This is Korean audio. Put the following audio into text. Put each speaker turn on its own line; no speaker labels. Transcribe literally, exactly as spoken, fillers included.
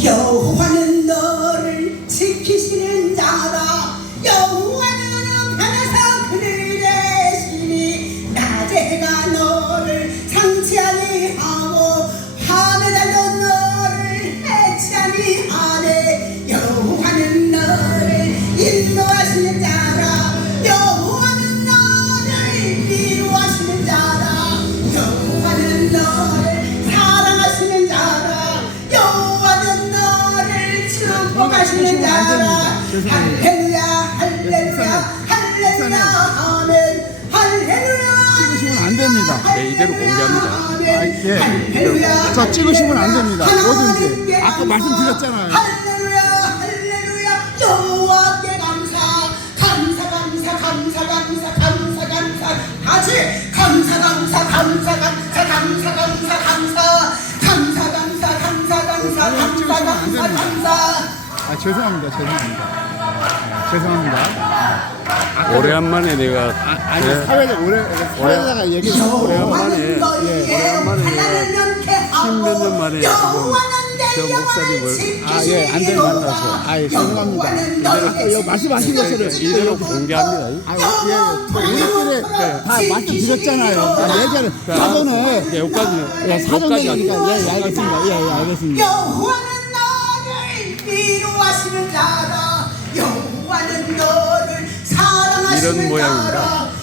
여호와는 너를 지키시는 자라. 여호와는 변해서 그늘 대시니 낮에 해가 너를 상치 아니하고 밤에 달도 너를 해치 아니하네. 여호와는 너를 인도하시는 자라. 여호와는 너를 위로하시는 자라. 여호와는 너를 사랑하시는 자라. 여호와는 너를 축복하시는 자라. 할렐루야 할렐루야 할렐루야 아멘. 할렐루야.
찍으시면 안 됩니다.
네, 이대로 공개합니다.
아, 예. 저 찍으시면 안 됩니다. 뭐든지. 아까 말씀드렸잖아요.
할렐루야 할렐루야. 여호와께 감사 감사 감사 감사 감사 감사 감사 다시 감사 감사 감사 감사 감사 감사 감사 감사 감사 감사 감사 감사 감사 감사.
아, 죄송합니다. 죄송합니다. 아, 죄송합니다.
오래간만에 내가
아, 아니,
네.
사회자, 오래, 사회자가 얘기해서
오래간만에 오래간만에 내가 십몇 년 만에 지금 저 목사님을
아, 예, 안 되는 만나서. 아, 예, 죄송합니다. 이대로, 말씀하신 것처럼.
이대로 공개합니다.
아, 예, 우리끼리 다 말씀드렸잖아요. 아, 예전에 사전을.
네, 여기까지
예, 사전
여기까지
얘기니까. 예, 예, 알겠습니다. 예, 예, 알겠습니다.
여호와는 너를 위로하시는 자라. 여호와는 너를 사랑하시는
이런 모양입니다.
자라.